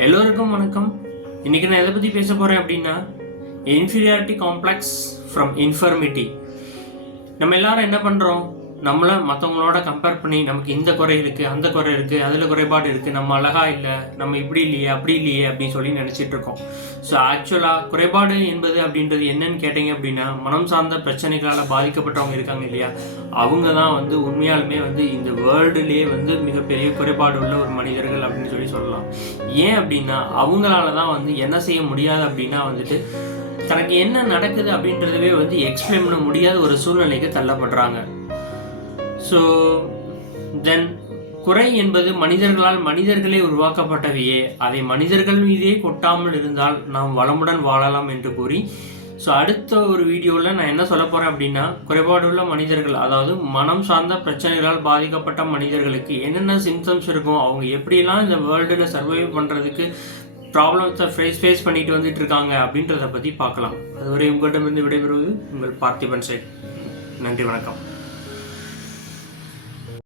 எல்லோருக்கும் வணக்கம். இன்னைக்கு நான் எதை பற்றி பேச போகிறேன் அப்படின்னா இன்ஃபீரியாரிட்டி காம்ப்ளெக்ஸ் ஃப்ரம் இன்ஃபர்மிட்டி. நம்ம எல்லாரும் என்ன பண்ணுறோம், நம்மளை மற்றவங்களோட கம்பேர் பண்ணி நமக்கு இந்த குறை இருக்குது, அந்த குறை இருக்குது, அதில் குறைபாடு இருக்குது, நம்ம அழகா இல்லை, நம்ம இப்படி இல்லையே அப்படி இல்லையே அப்படின்னு சொல்லி நினச்சிட்டு இருக்கோம். ஸோ ஆக்சுவலாக குறைபாடு என்பது அப்படின்றது என்னன்னு கேட்டீங்க அப்படின்னா, மனம் சார்ந்த பிரச்சனைகளால் பாதிக்கப்பட்டவங்க இருக்காங்க இல்லையா, அவங்க தான் உண்மையாலுமே இந்த வேர்ல்டுலேயே மிகப்பெரிய குறைபாடு உள்ள ஒரு மனிதர்கள் அப்படின்னு சொல்லலாம். ஏன் அப்படின்னா அவங்களால தான் என்ன செய்ய முடியாது அப்படின்னா தனக்கு என்ன நடக்குது அப்படின்றதவே எக்ஸ்பிளைன் பண்ண முடியாத ஒரு சூழ்நிலைக்கு தள்ளப்படுறாங்க. ஸோ தென் குறை என்பது மனிதர்களால் மனிதர்களே உருவாக்கப்பட்டவையே, அதை மனிதர்கள் மீதே கொட்டாமல் இருந்தால் நாம் வளமுடன் வாழலாம் என்று கூறி, ஸோ அடுத்த ஒரு வீடியோவில் நான் என்ன சொல்ல போகிறேன் அப்படின்னா, குறைபாடுள்ள மனிதர்கள், அதாவது மனம் சார்ந்த பிரச்சனைகளால் பாதிக்கப்பட்ட மனிதர்களுக்கு என்னென்ன சிம்டம்ஸ் இருக்கும், அவங்க எப்படிலாம் இந்த வேர்ல்டில் சர்வைவ் பண்ணுறதுக்கு ப்ராப்ளம்ஸை ஃபேஸ் பண்ணிட்டு வந்துட்டு இருக்காங்க அப்படின்றத பற்றி பார்க்கலாம். அதுவரை உங்களிடமிருந்து விடைபெறுவது உங்கள் பார்த்திபன் சேட். நன்றி, வணக்கம்.